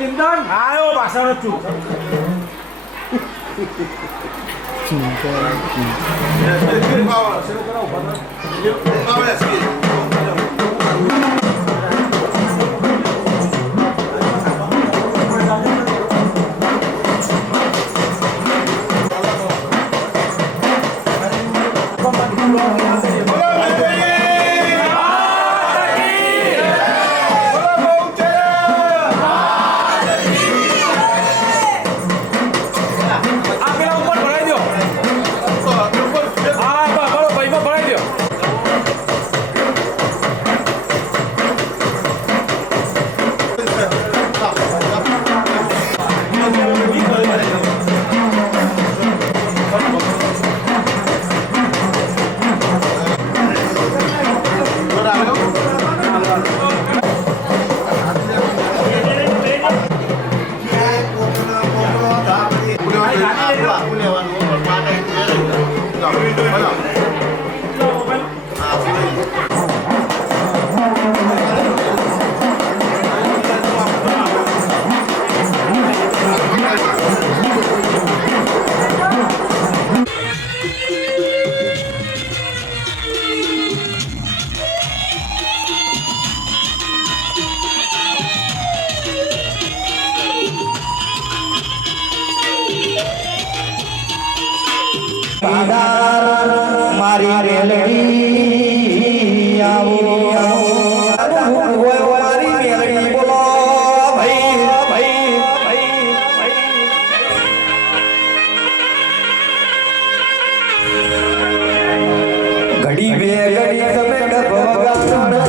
ચિંતન આયો ભાષણ છું મારી રેલડી આવો મારી રેલડી બોલો ભાઈ ભાઈ ભાઈ ઘડી બે ઘડી તમે ડબગાણ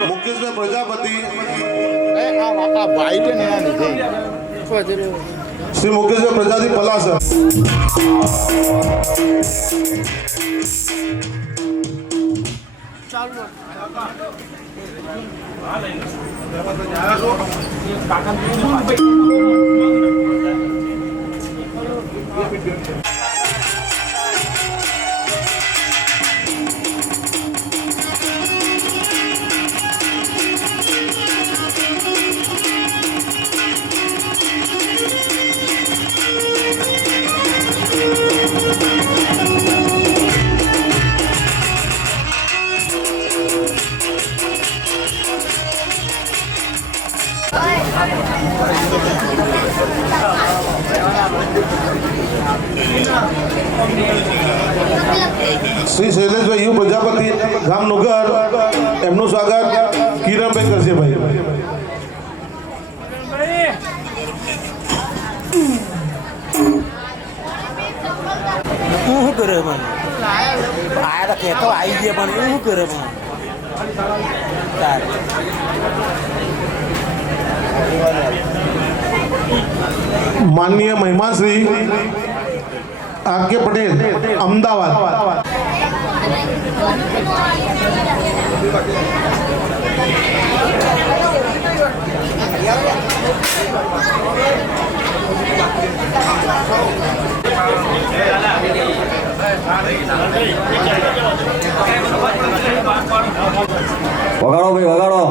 મુકેશભાઈ પ્રજાપતિ શ્રી મુકેશભાઈ પ્રજાપતિ પલાસર શ્રી શૈલેષભાઈ યુ પ્રજાપતિ ગામ નુગર એમનું સ્વાગત કિરણભાઈ કરશે ભાઈ શું કરે મને આયા તો કહેતો આવી ગયા પણ શું કરે મને માનનીય મહેમાન શ્રી આકે પટેલ અમદાવાદ વગાડો ભાઈ વગાડો.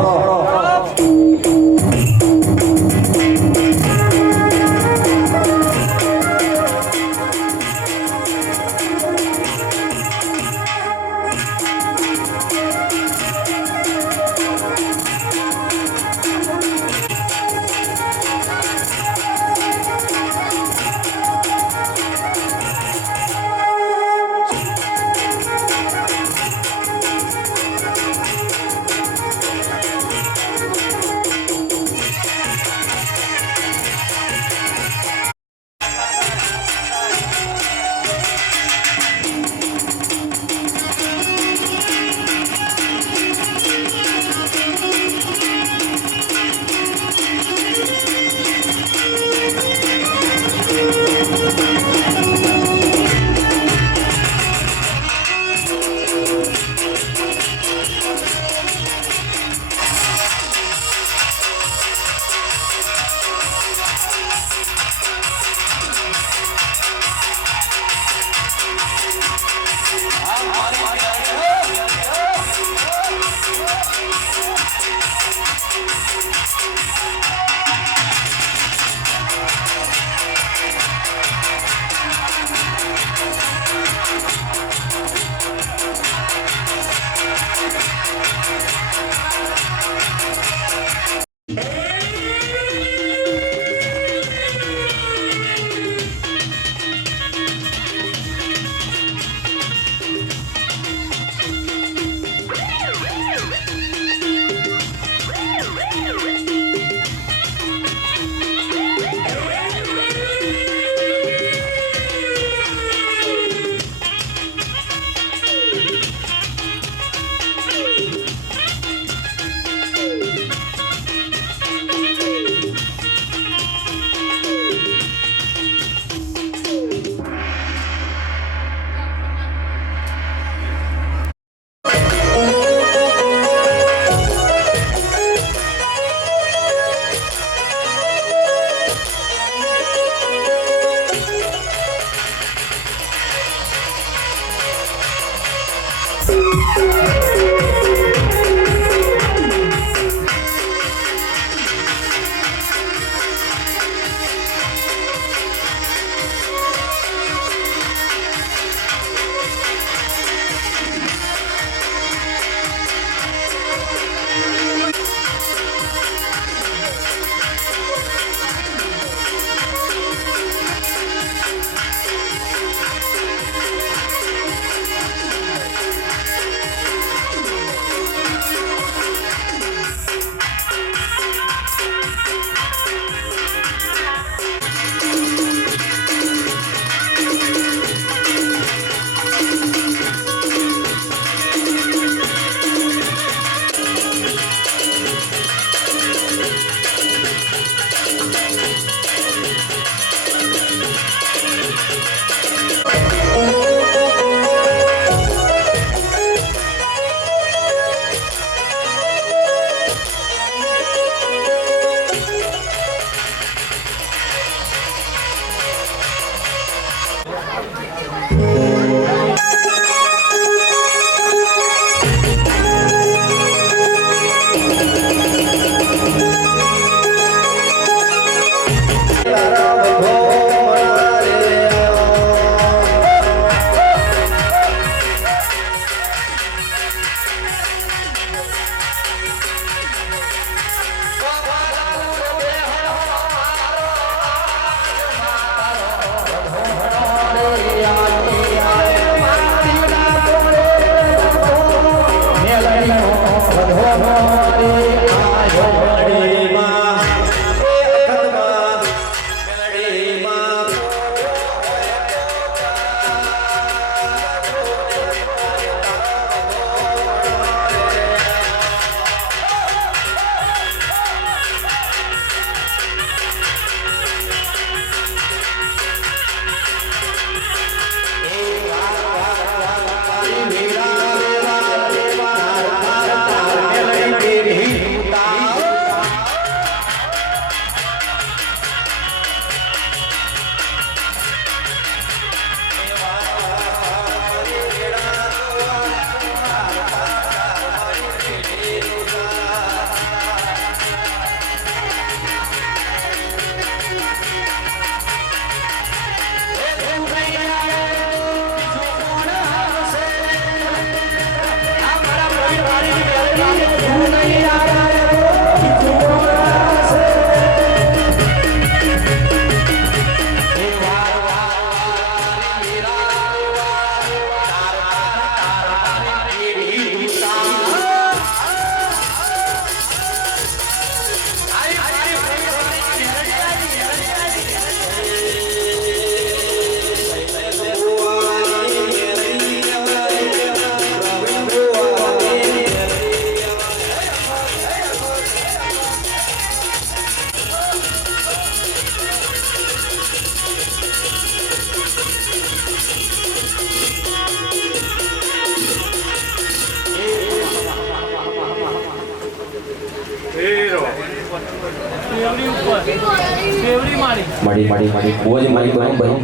મારી બોજ મારી બહુ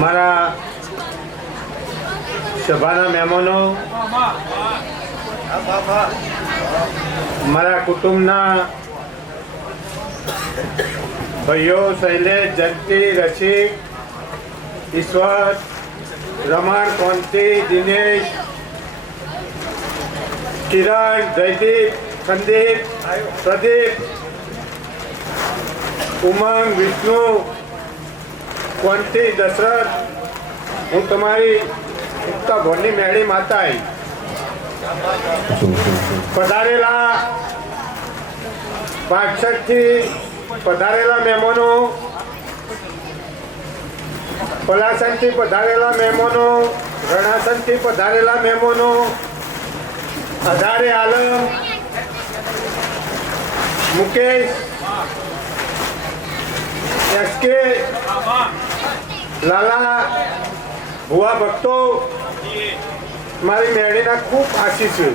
મારા સભાના મહેમાનો, મારા કુટુંબના ભાઈઓ શૈલેષ, જયંતિ, રસિક, ઈશ્વર, રમણ, કોંતી, દિનેશ, કિરણ, જયદીપ, સંદીપ, પ્રદીપ, ઉમંગ, વિષ્ણુ, કોંતી, દશરથ, હું તમારી ઉગતા ભોરની મેળી માતા પધારેલા પાછળથી પધારેલા મહેમાનો, પલાસણથી પધારેલા મહેમાનો, રણાસણથી પધારેલા મહેમાનો, અધારે આલમ, મુકેશ, એસકે, લાલા, ભુવા ભક્તો, મારી મેળીના ખૂબ આશીષ છે.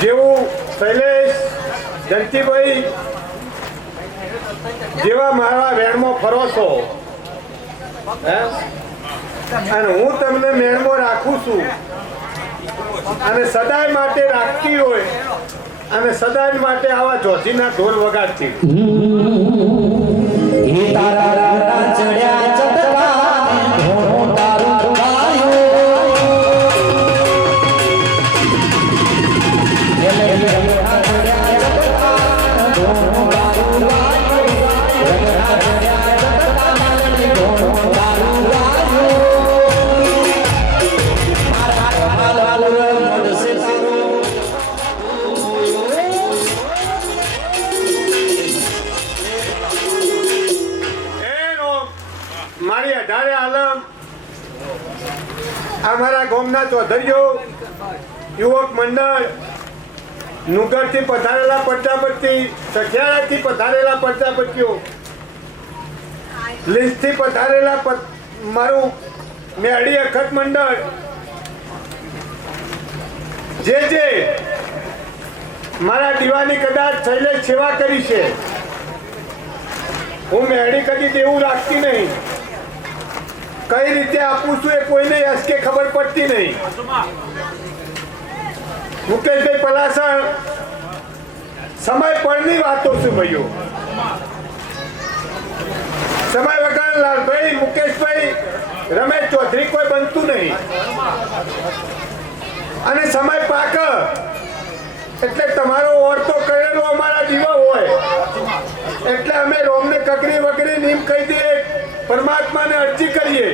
જેવું શૈલેષ, જયંતિભાઈ જેવા મારા વેણમાં ફરો છો અને હું તમને મેળમાં રાખું છું અને સદાય માટે રાખતી હોય અને સદાય માટે આવા જોજીના ઢોલ વગાડતી. મારી અઢારે આલમ અમારા ગામના ચૌધરીઓ, યુવક મંડળ, નુગરથી પધારેલા પ્રજાપતિ, સખિયારાથી પધારેલા પ્રજાપતિઓ, લીસથી પધારેલા મારું મેળી અખત મંડળ, જે મારા દીવાની કદાચ શૈલેષ સેવા કરી છે, હું મેળી કદી દેવું રાખતી નહીં. કઈ રીતે આપું છું એ કોઈને અસકે ખબર પડતી નહીં. મુકેશભાઈ પલાસણ, સમય પરની વાતો છું ભાઈઓ. સમય વગર લાલભાઈ, મુકેશભાઈ, રમેશ ચૌધરી કોઈ બનતું નહીં. અને સમય પાક એટલે તમારો ઓરતો કરેલો અમારા દીવા હોય એટલે અમે રોમને કકરી વકરી નીમ કહી દઈએ, પરમાત્માને અરજી કરીએ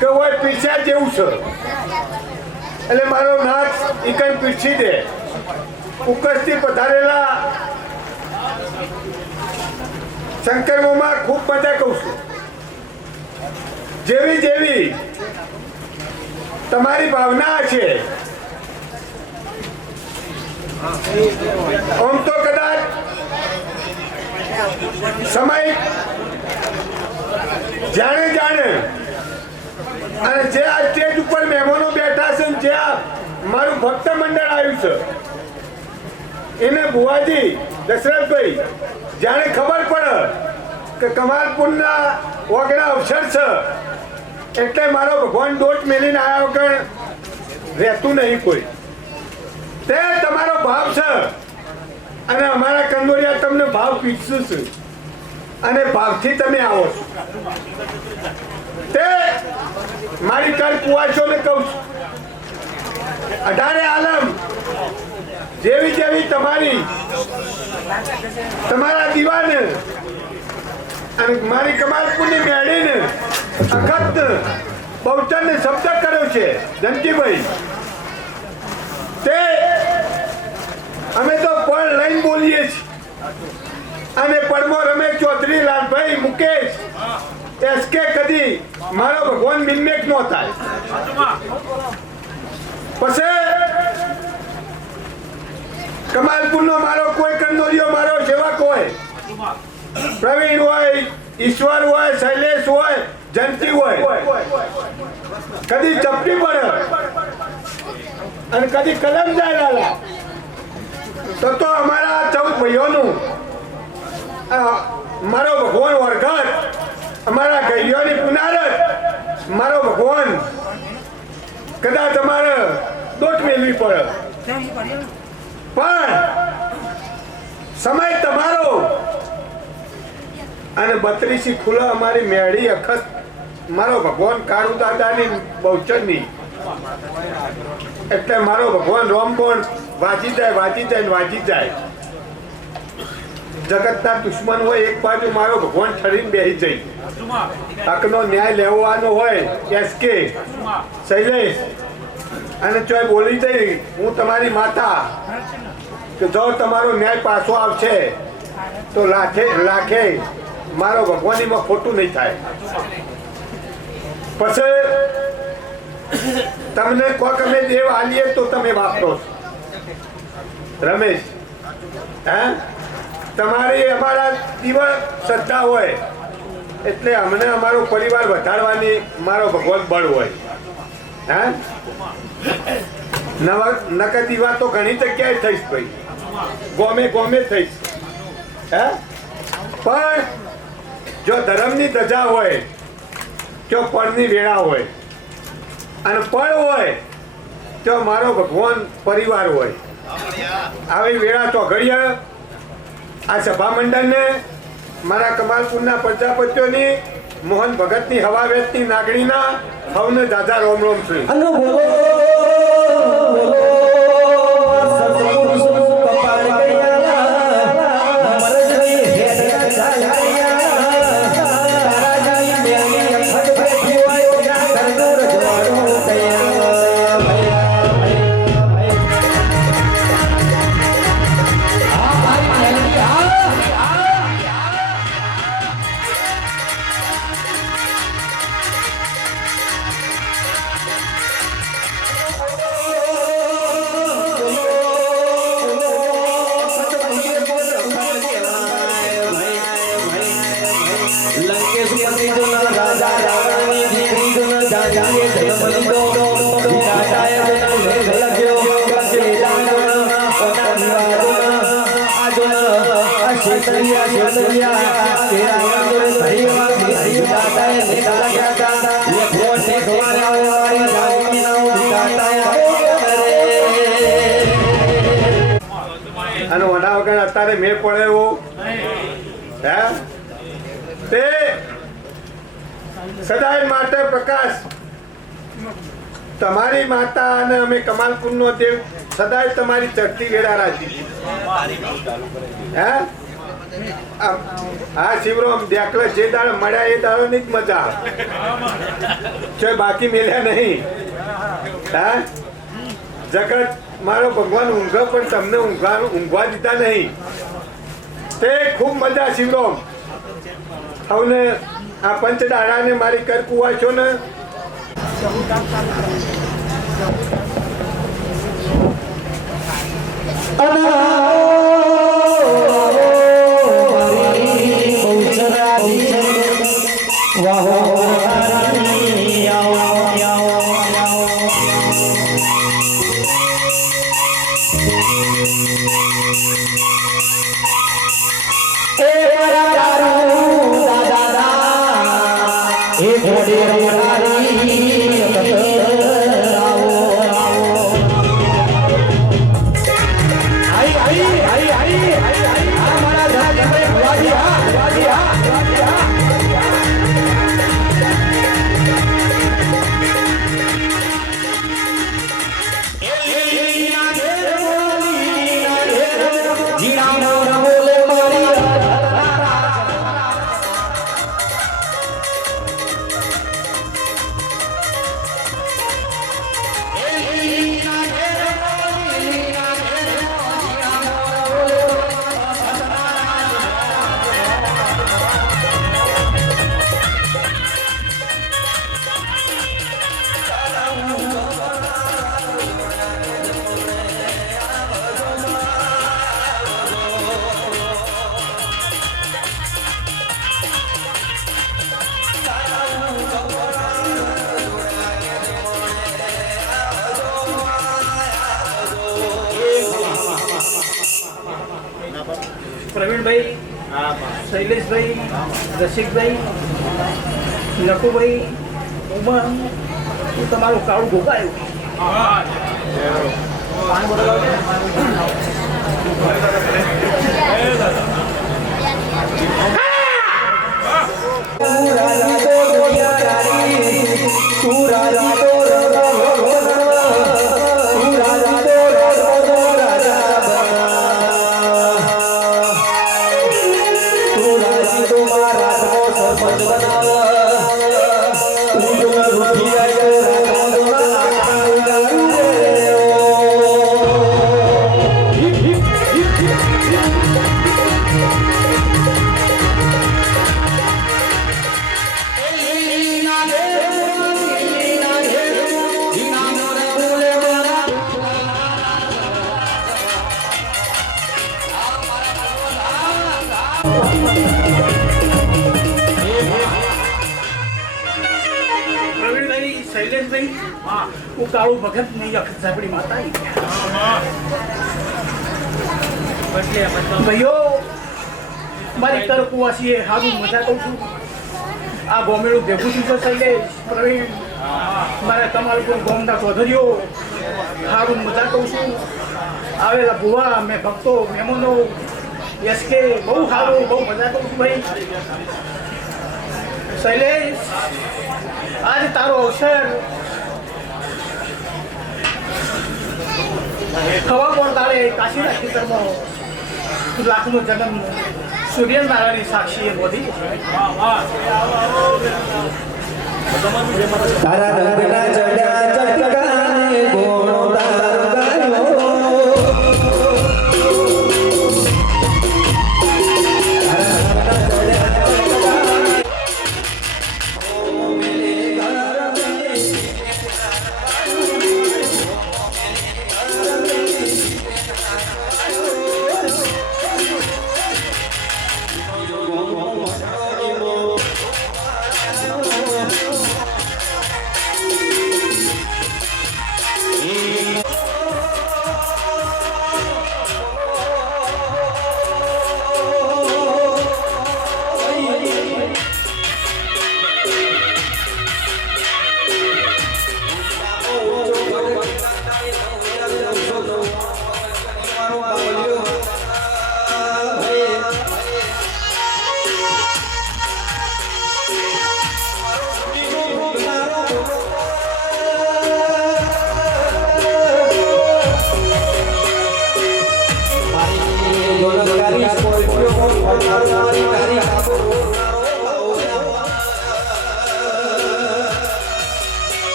કે હોય પીછા જેવું છે એટલે મારો નાચ ઈકન પીછી દે. ઉકસથી પધારેલા શંકરમાં ખૂબ મજા કહું છું. જેવી જેવી તમારી ભાવના છે આમ તો કદાચ સમય જાણે અને જે આ સ્ટેજ ઉપર મહેમાનો બેઠા છે, જે આ મારું ભક્ત મંડળ આવ્યું છે, એને ભુવાજી દશરથભાઈ જાણે ખબર પડે કે કમાલપુરના વગડા અવસર છે એટલે મારો ભગવાન દોટ મેલીને આવ્યા વગર રહેતું નહીં કોઈ. તે તમારો ભાવ છે અને અમારા કંદોરિયા તમને ભાવ પીરસું છે અને ભાવથી તમે આવો છો. તે મારી કાલ કુવાચોને કહું છું, અઢારે આલમ જેવી જેવી તમારા દીવાને અને મારી કમાલપુરની મેળીને અખત બહુચરને શબ્દ કર્યો છે જયંતિભાઈ. તે અમે તો પણ લઈને બોલીએ છીએ અને પડમો રમેશ ચૌધરી, લાલભાઈ, મુકેશ, એસકે કદી મારો ભગવાન મિનમેક નો થાય. પછી કમાલપુરનો મારો કોઈ કંદોરિયો, મારો સેવક હોય, પ્રવીણ હોય, ઈશ્વર હોય, શૈલેષ હોય, જયંતિ હોય, કદી ચપટી પડે અને કદી કલમ જાય લાલા તો અમારા 14 ભાઈઓનું મારો ભગવાન વરઘટ અમારા ગઈઓની પુનારત મારો ભગવાન કદાચ અમારે દોટ મેળવી પડે પણ સમય તમારો અને 32 ફૂલો અમારી મેળી અખત મારો ભગવાન કાળુ દાદાની બહુચરની એટલે મારો ભગવાન રોમકોણ વાંચી જાય જગતના દુશ્મન હોય એક બાજુ મારો ભગવાન ઠરીને બેસી જાય હકનો ન્યાય લેવાનો હોય એસકે શૈલેષ અને ચોય બોલી જઈ હું તમારી માતા કે જો તમારો ન્યાય પાછો આવશે તો લાખે મારો ભગવાનીમાં ખોટું નહીં થાય પછી તમને કોક અમે દેવ આલીએ તો તમે વાપરો રમેશ હે તમારી અમારા દિવસ શ્રદ્ધા હોય એટલે અમને અમારો પરિવાર વધારવાની મારો ભગવાન બળ હોય હે નકર દીવા તો ઘણી જગ્યાએ થઈશ ભાઈ ગોમે થઈશ હે પણ જો ધર્મની ધજા હોય જો પળની વેળા હોય અને પળ હોય તો મારો ભગવાન પરિવાર હોય આવી વેળા તો ઘડિયા આ સભા મંડળને મારા કમાલપુરના પ્રજાપતિઓની મોહન ભગતની હવા વેચની નાગણીના હવને દાદા રોમ રોમ છે અને વડા વગર અત્યારે મેળ પડે એવો હે તે સદાય માટે પ્રકાશ તમારી માતા અને અમે કમાલપુરનો દેવ સદાય તમારી ચડતી વેળા રાખી હે હા શિવરામ દેખલે જે દાળ મળ્યા એ દાળો ની જ મજા છે બાકી મેલ્યા નહીં હા જગત મારો ભગવાન ઊંઘ પણ તમને ઊંઘવા દીધા નહીં તે ખૂબ મજા શિવરામ હવે આ પંચદાડાને મારી કર કુવા છો ને શૈલેષભાઈ, રસિકભાઈ, નકુભાઈ, ઉમંગ, હું તમારું કાળું ભોગાયું. પાણી બોટલ આવજો. પ્રવીણભાઈ, શૈલેષભાઈ, હું કાળું ભગત નહીં ઝાપડી માતા. ભાઈઓ, મારી તરકુવાસીએ હારું મજા કહું છું. આ ગોમેલું ભેગું છું તો શૈલેષ, પ્રવીણ, મારે તમારું કોઈ ગોમના ચૌધરીઓ હારું મજા કહું છું. આવેલા ભુવા, મેં ભક્તો, મહેમાનો, એસકે, બહુ સારું, બહુ મજા કહું છું ભાઈ. શૈલેષ, આજે તારો અવસર ખવા પર તારે કાશીના ખેતરમાં લાખનો જન્મ સૂર્યનારાયણની સાક્ષીએ બોધી. તારા રંગના ચડ્યા ચટકાને ગોળો તારો ગાયો.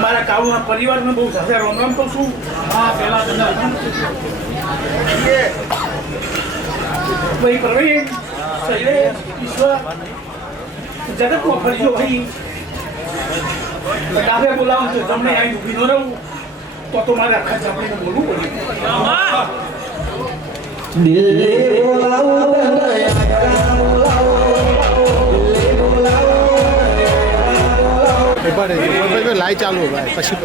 મારા કાળુના પરિવારને બહુ સાથે રામ રામ કહું છું. ભાઈ પ્રવીણ, શૈલેષ, ઈશ્વર, જગતમાં ફરજો ભાઈ. ડાબે બોલાવું તો તમને અહીં ઊભી ન રહું તો મારે આખા ચાપડીને બોલવું પડે. દિલ્હી બોલાવું લાઈ ચાલુ ભાઈ પછી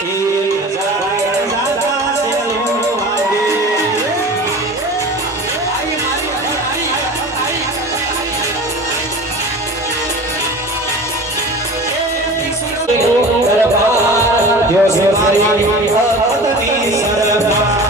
જો સે મારી પત્ની સરભા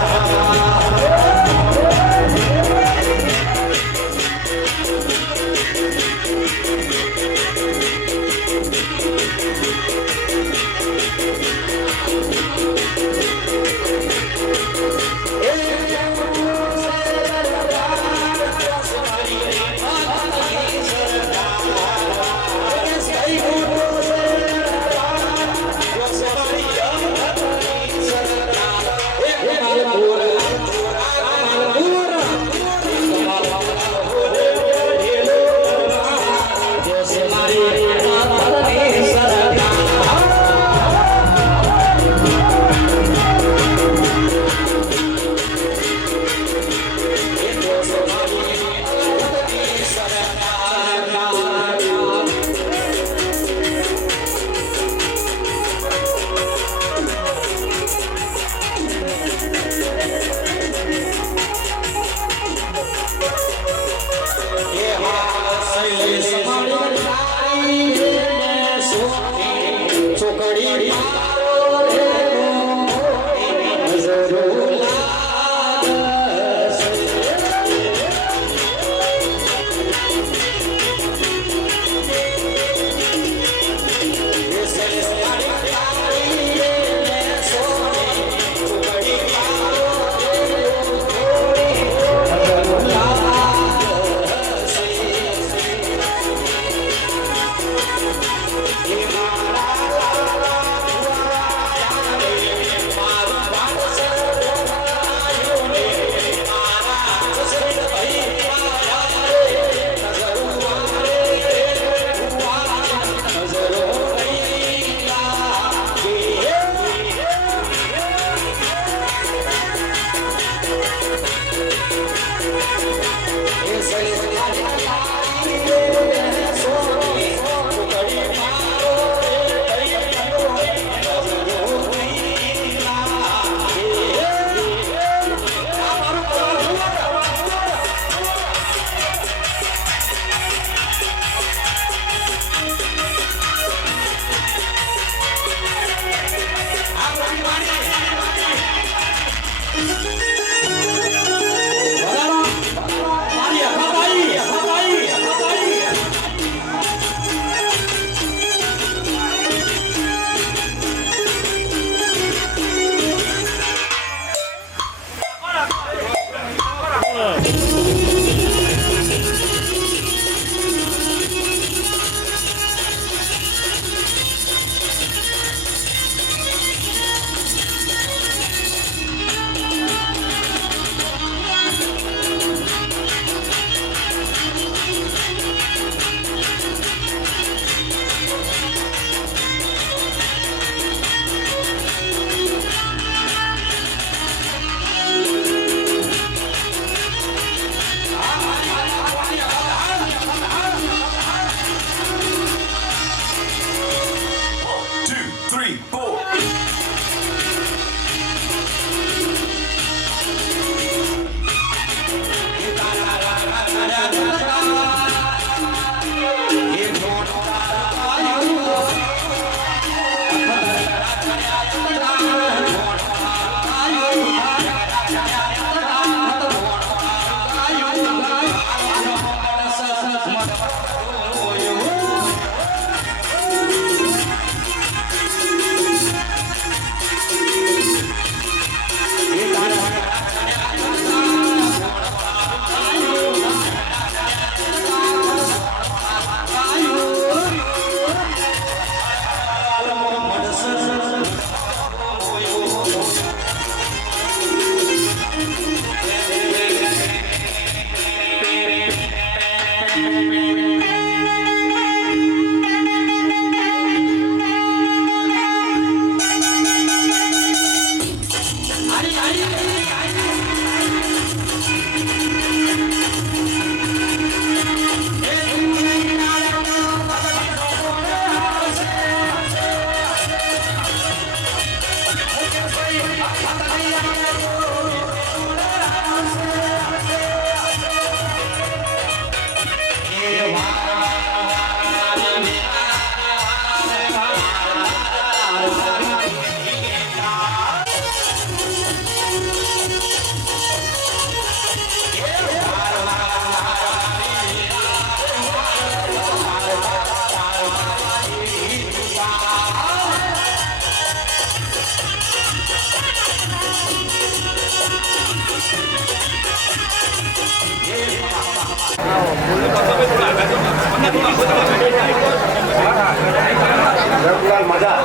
રઘુલાલ મજા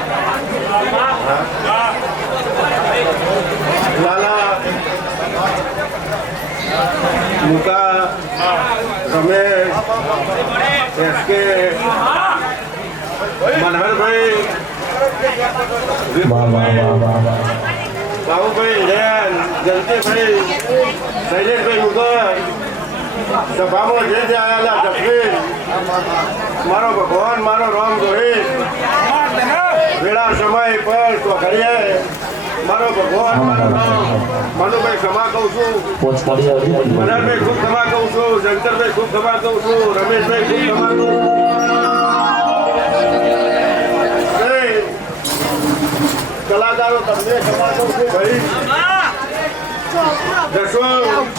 લાલા મુકા રમેશ એસકે મનહરભાઈ બાબુભાઈ જયન જયંતિભાઈ શૈલેષભાઈ મુકર સભામાં જે આવેલા જફરીર મારો ભગવાન મારો રામ રોહિત વેળા સમય પર ચોઘડીએ મારો ભગવાન મારો રામ મનુભાઈ ક્ષમા કહું છું મનહરભાઈ ખૂબ ક્ષમા કહું છું શંકરભાઈ ખૂબ ક્ષમા કહું છું રમેશભાઈ ખૂબ ક્ષમા કહું છું કલાકારો તમને ક્ષમા કહું છું ભાઈ જશવંત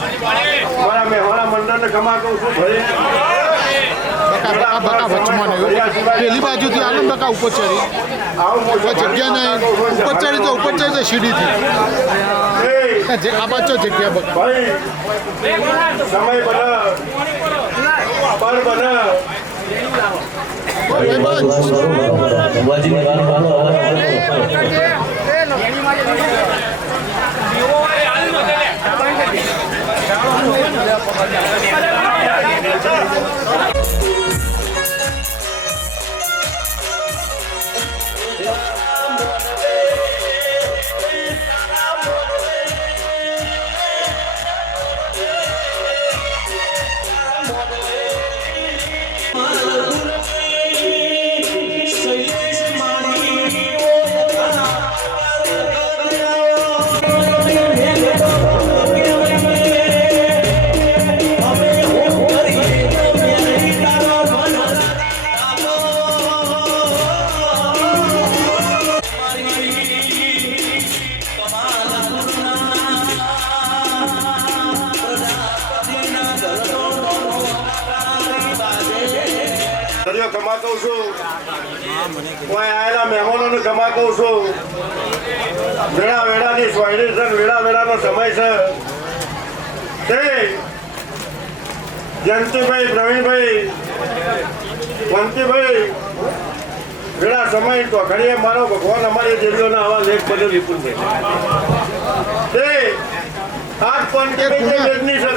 મારા મહેવાણા મંડળને ક્ષમા કહું છું ભાઈ પેલી બાજુથી આનંદ બકા ઉપર ચડી જગ્યા નહીં ઉપર ચડી તો ઉપર ચડી જાય સીડીથી આ બાજુ જગ્યા બકા ભાઈ સમય બના પર બના ક્ષમા કહું છું કોઈ આવેલા મહેમાનોને ક્ષમા કહું છું વેળા વેળાની સ્વાયડી છે વેળા વેળાનો સમય છે તે જયંતિભાઈ પ્રવીણભાઈ વંતીભાઈ વેળા સમય તો ઘડીએ મારો ભગવાન અમારી દેવીઓના આવા લેખ બને વિપુલભાઈ તે આજ કોન્ટેક્ટ મેદની છે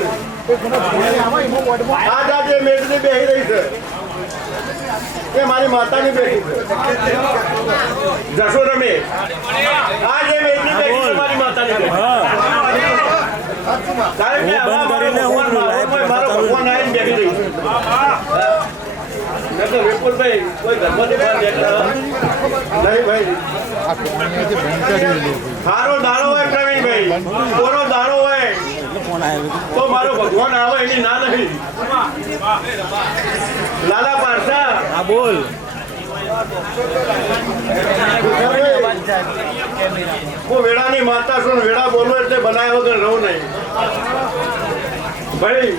આજ આજે મેદની બેહી રહી છે એ મારી માતાની બેટી છે જશો રમે આ જે બેટી બેટી મારી માતાની બેટી કારણ કે આવા મારો ભગવાન આવીને બેઠી રહી છે તો વિપુલભાઈ કોઈ ધર્મથી બહાર બેઠા નહીં ભાઈ સારો દાડો હોય પ્રવીણભાઈ કોરો દાડો હોય તો મારો ભગવાન આવે એની ના નહીં લાલા પારસા હા બોલ હું વેળાની માતા છું વેળા બોલું એટલે બનાવ્યા વગર રહું નહીં ભાઈ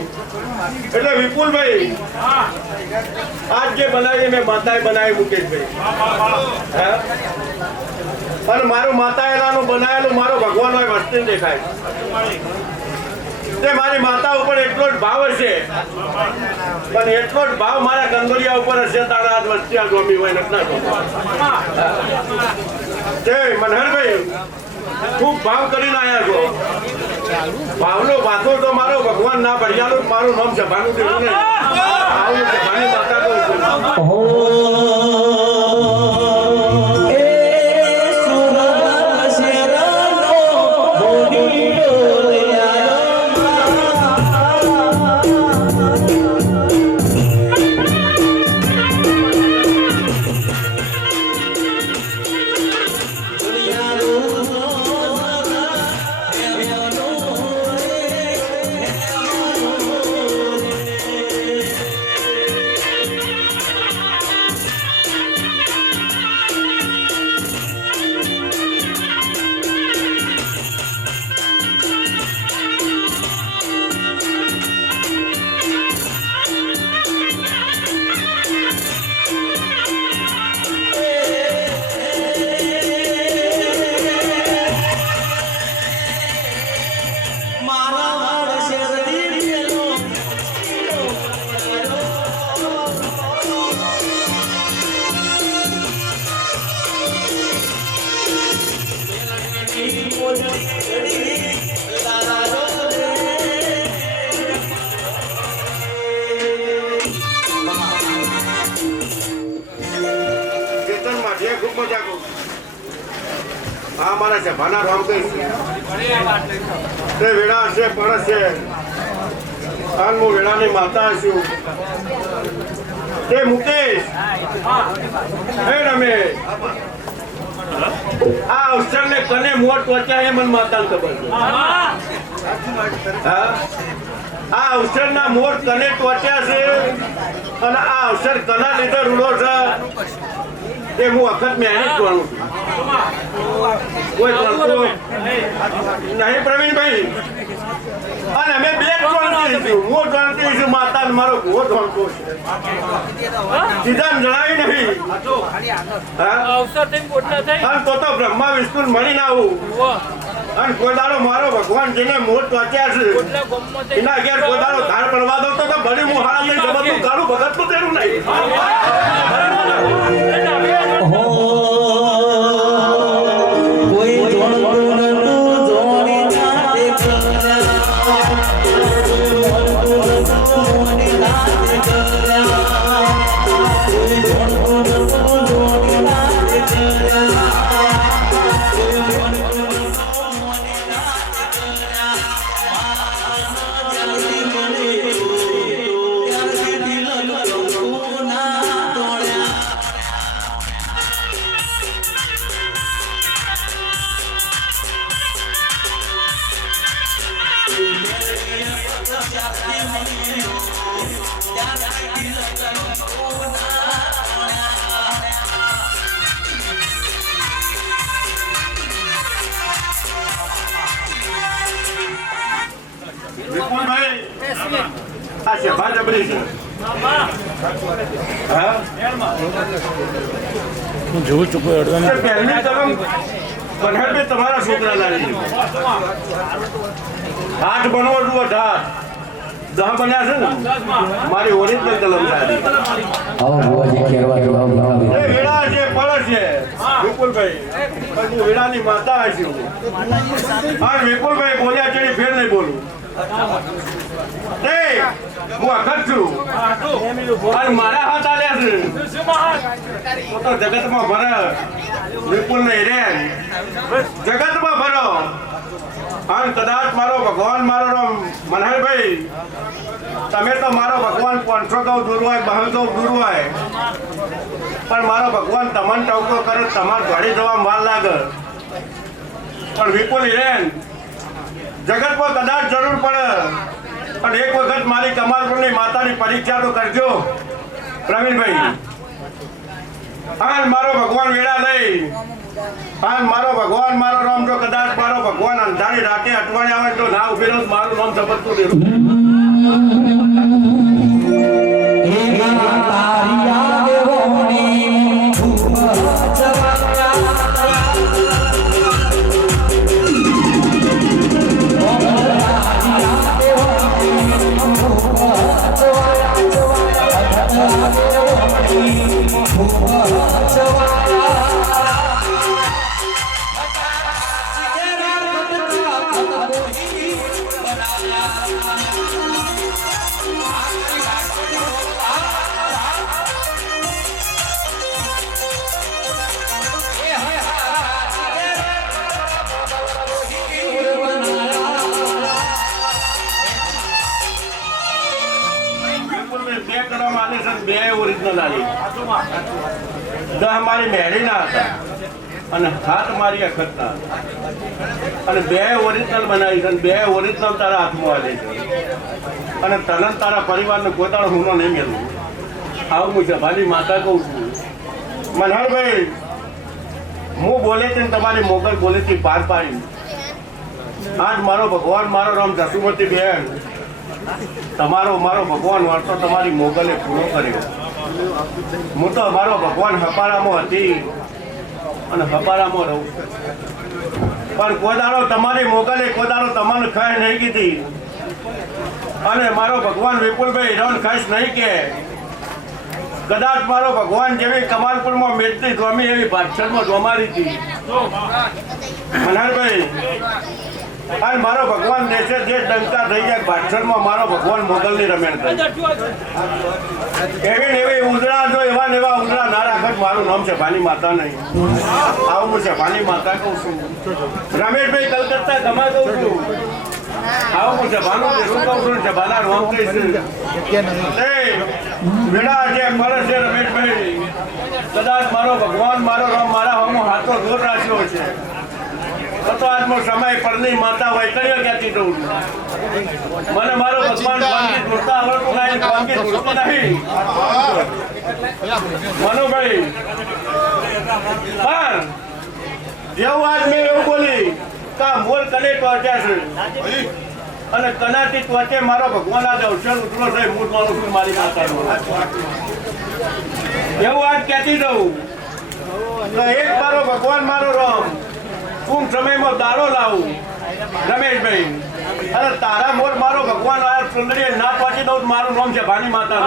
એટલે વિપુલભાઈ આજ જે બનાવી મેં માતાએ બનાવી મુકેશભાઈ અને મારું માતા એલાનું બનાવેલું મારો ભગવાન હોય વસ્તી દેખાય તે મારી માતા ઉપર એટલો જ ભાવ હશે પણ એટલો જ ભાવ મારા કંદોરિયા ઉપર હશે તારા હાથ વસ્તી આ ગમી હોય નથી તે મનહરભાઈ ખૂબ ભાવ કરીને આવ્યા છો ભાવનો પાછો તો મારો ભગવાન ના ભરિયાનું મારું નામ સભાનું દેવું નહીં આવું સભાની માતા કહું છું ચેતનમાં જે ખૂબ મજા કરું હા મારા છે ભાના રામ કઈ તે વેળા છે પરસ છે હાલ હું વેળાની માતા છું તે મુકેશ હે રમેશ આ અવસરને કને મોટ પહોંચ્યા એ મને માતાને ખબર છે હા આ અવસરના મોટ કને પહોંચ્યા છે અને આ અવસર કના લીધે રૂડો છે એ હું વખત મહેનત કરું છું કોઈ કરતો નહીં પ્રવીણભાઈ અને અમે બે જાણતી છું હું જાણતી છું માતા મારો ભૂવો જાણતો છે સીધા જણાવી નહીં અને તો બ્રહ્મા વિષ્ણુ મળીને આવું અને કોઈ દાડો મારો ભગવાન જેને મોટ વાંચ્યા છે એના ઘેર કોઈ દાડો ધાર પડવા દો તો ભરી હું હારા લઈ જબરદસ્ત કાઢું ભગત તો તેનું નહીં કોઈ જોડતું નતું જોડી નાતે વિપુલભાઈ આ છે ભાજપરી છે હા હું જોઉં છું કોઈ અડવાનું પહેલી કલમ કન્હરભાઈ તમારા છોકરા લાવી આઠ બનવો છું 18 10 બન્યા છે ને મારી ઓરિજિનલ કલમ સારી આવો ભુવાજી કેરવા જવાબ એ વેડા છે પડસ છે વિપુલભાઈ હું વેડાની માતા છું હા વિપુલભાઈ બોલ્યા છે ફેર નહીં બોલું હું અખત છું અને મારા હાથ આલ્યા છે તો જગતમાં ભરે વિપુલ નહીં રે જગતમાં ભરો અને કદાચ મારો ભગવાન મારો મનહરભાઈ તમે તો મારો ભગવાન 500 ગૌ દૂર હોય 200 ગૌ દૂર હોય પણ મારો ભગવાન તમને ટવકો કરે તમારે ઘડી જવા વાર લાગે પણ વિપુલ હિરેન જગતમાં કદાચ જરૂર પડે પણ એક વખત મારી કમાલપુરની માતાની પરીક્ષા તો કરજો પ્રવીણભાઈ હાલ મારો ભગવાન વેળા લઈ હાલ મારો ભગવાન મારો નામ જો કદાચ મારો ભગવાન અંધારી રાતે અટવાણ્યા હોય તો ના ઉભી રહું મારું નામ સમજતું દેવું બે ઓરિજિનલ આલી 10 મારી મેળીના હતા અને 7 મારી અખતના અને બે ઓરિજિનલ બનાવી છે બે ઓરિજિનલ તારા હાથમાં આલે છે અને તને તારા પરિવારને પોતાનો હુનો નહીં મેળવું આવું હું સભાની માતા કહું છું મનહરભાઈ હું બોલે છે તમારી મોગલ બોલે છે પાર પાડી આજ મારો ભગવાન મારો રામ જસુમતી બેન તમારો મારો ભગવાન વારસો તમારી મોગલે પૂરો કર્યો હું તો મારો ભગવાન હપારામાં હતી અને હપારામાં રહું પણ કોદાળો તમારી મોગલે કોદાળો તમને ખાય નહીં કીધી અને મારો ભગવાન વિપુલભાઈ રણ ખાઈશ નહીં કે કદાચ મારો ભગવાન જેવી કમાલપુરમાં મેચતી ધોમી એવી ભાષણમાં ધોમારી હતી મનહરભાઈ અને મારો ભગવાન દેશે દેશ ડંકા થઈ જાય ભાષણમાં મારો ભગવાન મોગલની રમેણ થઈ એવી ને એવી ઉંદરા જો એવા ને એવા ઉંદરા ના રાખત મારું નામ છે ભાની માતા નહીં આવું છે ભાની માતા કહું છું રમેશભાઈ કલકત્તા ગમા કહું છું આવું છે ભાનું દેશું કહું છું છે ભાના નામ કહીશું વેડા જે ફરે છે રમેશભાઈ કદાચ મારો ભગવાન મારો રામ મારા હું હાથો દૂર રાખ્યો છે તો આજનો સમય પરની માતા વૈતરીઓ ક્યાંથી દઉં મને મારો ભગવાન વાંગી જોડતા આવડતું નહીં વાંગી જોડતું નહીં મનુભાઈ પણ જેવું આજ મેં એવું બોલી કા મોર કને પહોંચ્યા છે અને કનાથી ત્વચે મારો ભગવાન આજ અવસર ઉતરો છે મૂળ મારું છું મારી માતાનો એવું આજ કહેતી દઉં તો એક મારો ભગવાન મારો રામ ટૂંક સમયમાં દાડો લાવું રમેશભાઈ અને તારા મોર મારો ભગવાન આ સુંદરી ના પહોંચી દઉં મારું નામ છે ભાની માતા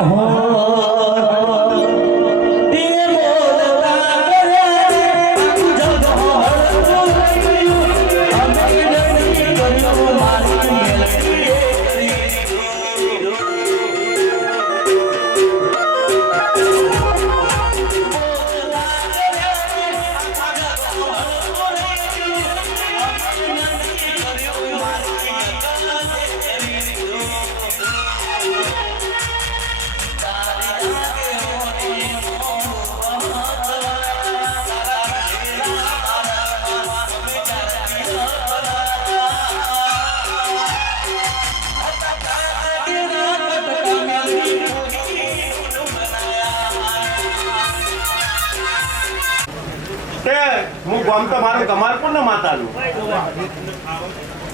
હું ગામ તો મારું કમાલપુર ને માતાનું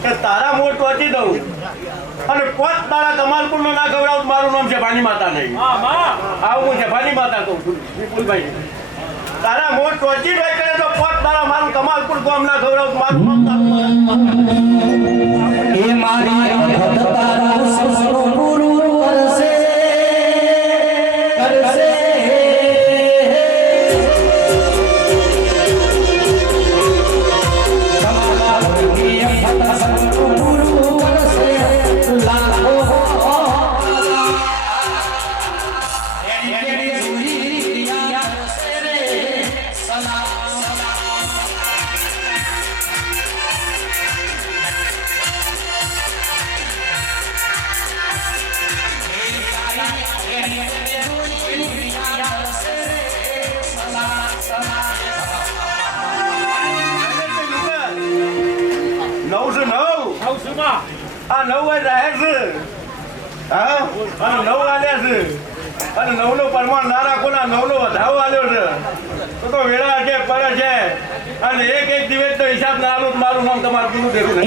કે તારા મોટ પહોંચી દઉં અને પોત તારા કમાલપુર નો ના ગવડાવું મારું નામ છે ભાની માતા નહીં આવું હું છે ભાની માતા કહું છું વિપુલભાઈ તારા મોટ પહોંચી જાય કરે તો પોત તારા મારું કમાલપુર ગામ ના ગવડાવું મારું નામ એ મારી તારા સસરો ગુરુ કરશે આ 9 રહે છે હા અને 9 આલ્યા છે અને 9 નો પરમાણ ના રાખો ના 9 નો વધાવો આલ્યો છે તો વેળા છે પર છે અને એક દિવસ તો હિસાબ ના આલું મારું નામ તમારું પૂરું દેવું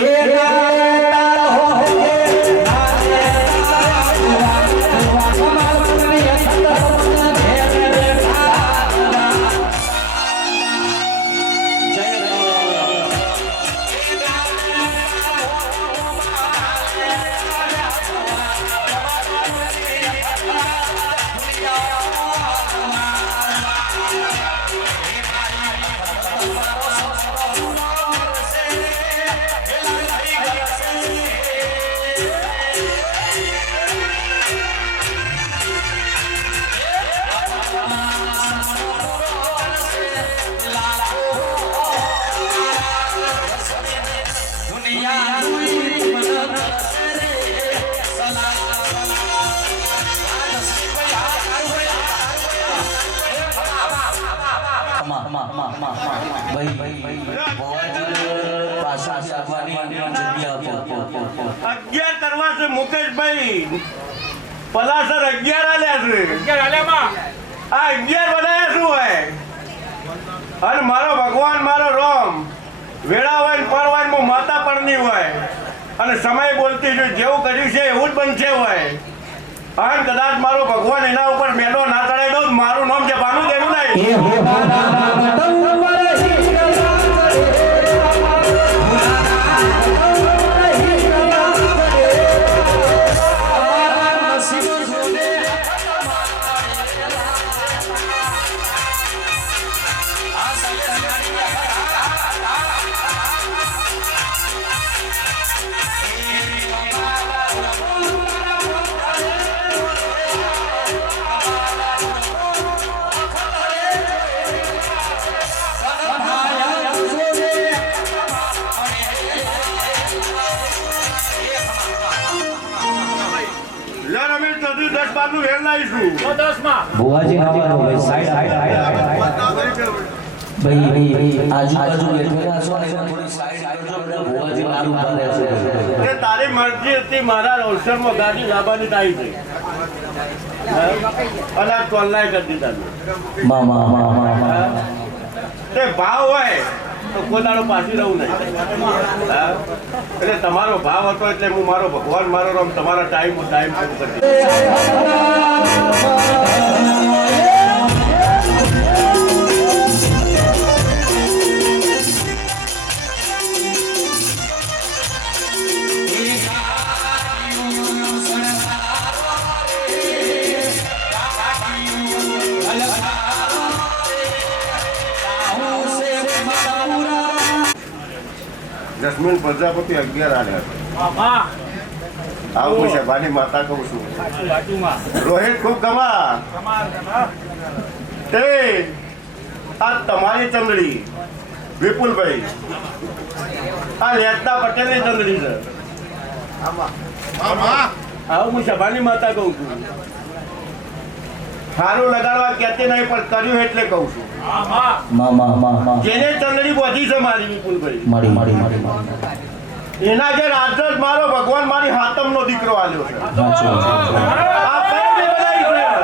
અગિયાર કરવા છે મુકેશભાઈ પલાસર 11 આલ્યા છે આ 11 બનાયા શું હોય અને મારો ભગવાન મારો રામ વેળા હોય ને પરવાન માતા પડની હોય અને સમય બોલતી જો જેવું કર્યું છે એવું જ બનશે હોય અને કદાચ મારો ભગવાન એના ઉપર મેલો ના ચડાવી દઉં મારું નામ છે ભાનું દેવું નહીં 10-12 નું વેર લાવીશું. ભુવાજી આવવાનો ભાઈ સાઈડ ભાઈ આજુબાજુ બેઠેલા છો ને એને થોડી સાઈડ કરજો બધા ભુવાજી બહાર ઊભા રહેશે તે તારી મરજી હતી મારા અવસરમાં ગાડી લાવવાની તાઈ છે અને આ ટોલનાય કરી દીધા મા તે ભાવ હોય તો કોઈ દાડો પાછી રહું નહીં. હા? એટલે તમારો ભાવ હતો એટલે હું મારો ભગવાન મારો રામ તમારા ટાઈમ પૂરું કરી જસ્મીન પ્રજાપતિ 11 આલ્યા. આવું છે ભાની માતા કહું છું. રોહિત ખૂબ ગમા તે આ તમારી ચંદડી વિપુલભાઈ આ લેતા પટેલની ચંદડી છે. આવું હું સભાની માતા કહું છું. સારું લગાડવા કહેતી નહીં પણ કર્યું એટલે કહું છું. જેને ચંદડી બોધી છે મારી વિપુલભાઈ એના જે રાજ મારો ભગવાન મારી હાતમનો દીકરો આલ્યો છે. આ પહેલી બનાવી છે.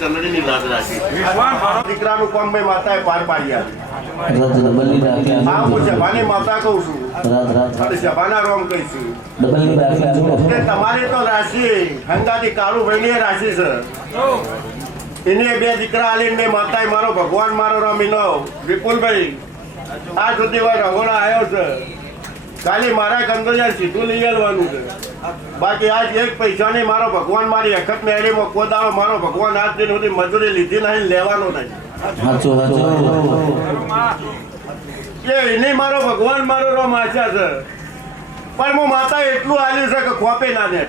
ચંદડીની લાજ રાખી. દીકરાનું કામ ભાઈ માતાએ પાર પાડી આપ્યું. હા હું સભાની માતા કહું છું અને સભાના રોમ કહીશું. તમારી તો રાશિ હંગાથી કાળુભાઈની રાશિ છે. એને 2 દીકરા આલીને મેં માતાએ મારો ભગવાન મારો રામ એનો વિપુલભાઈ આ સુધી રઘોડા આવ્યો છે. ખાલી મારા કંદોજા સીધું લઈ આવવાનું છે. બાકી આજ એક પૈસા નહીં. મારો ભગવાન મારી અખત મેળીમાં કોદાળો મારો ભગવાન આજ દિન સુધી મજૂરી લીધી નહીં, લેવાનો નહીં. એને મારો ભગવાન મારો રોમ આશા છે પણ હું માતા એટલું આલ્યું છે કે ખોપે ના દે.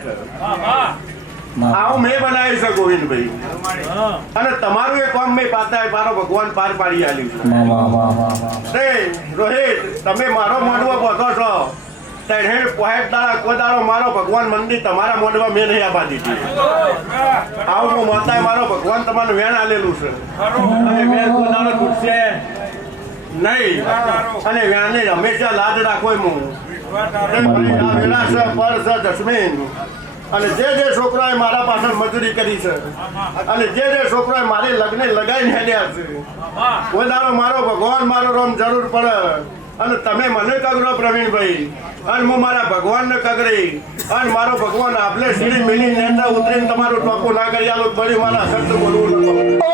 આવું મેં બનાવી છે ગોવિંદભાઈ અને તમારું એક કામ મેં પાતા મારો ભગવાન પાર પાડી આલ્યું છે. રોહિત તમે મારો મોઢવો બોધો છો કોદાળો મારો ભગવાન મંદિર તમારા મોઢવા મેં નહીં આપવા દીધી. આવું હું માતાએ મારો ભગવાન તમારું વેણ આલેલું છે અને વેણ કોદાળો તૂટશે નહીં અને વેણને હંમેશા લાજ રાખો. જસ્મીન અને જે છોકરાએ મારા પાછળ મજૂરી કરી છે અને જે છોકરાએ મારે લગ્ન લગાવીને હેડ્યા છે કોદાળો મારો ભગવાન મારો રોમ જરૂર પડે અને તમે મને કગરો પ્રવીણભાઈ અને હું મારા ભગવાનને કગરી અને મારો ભગવાન આપણે સીડી મિલી નેતા ઉતરીને તમારું ટોપું ના કરી આલું બળી મારા શબ્દ બોલવું.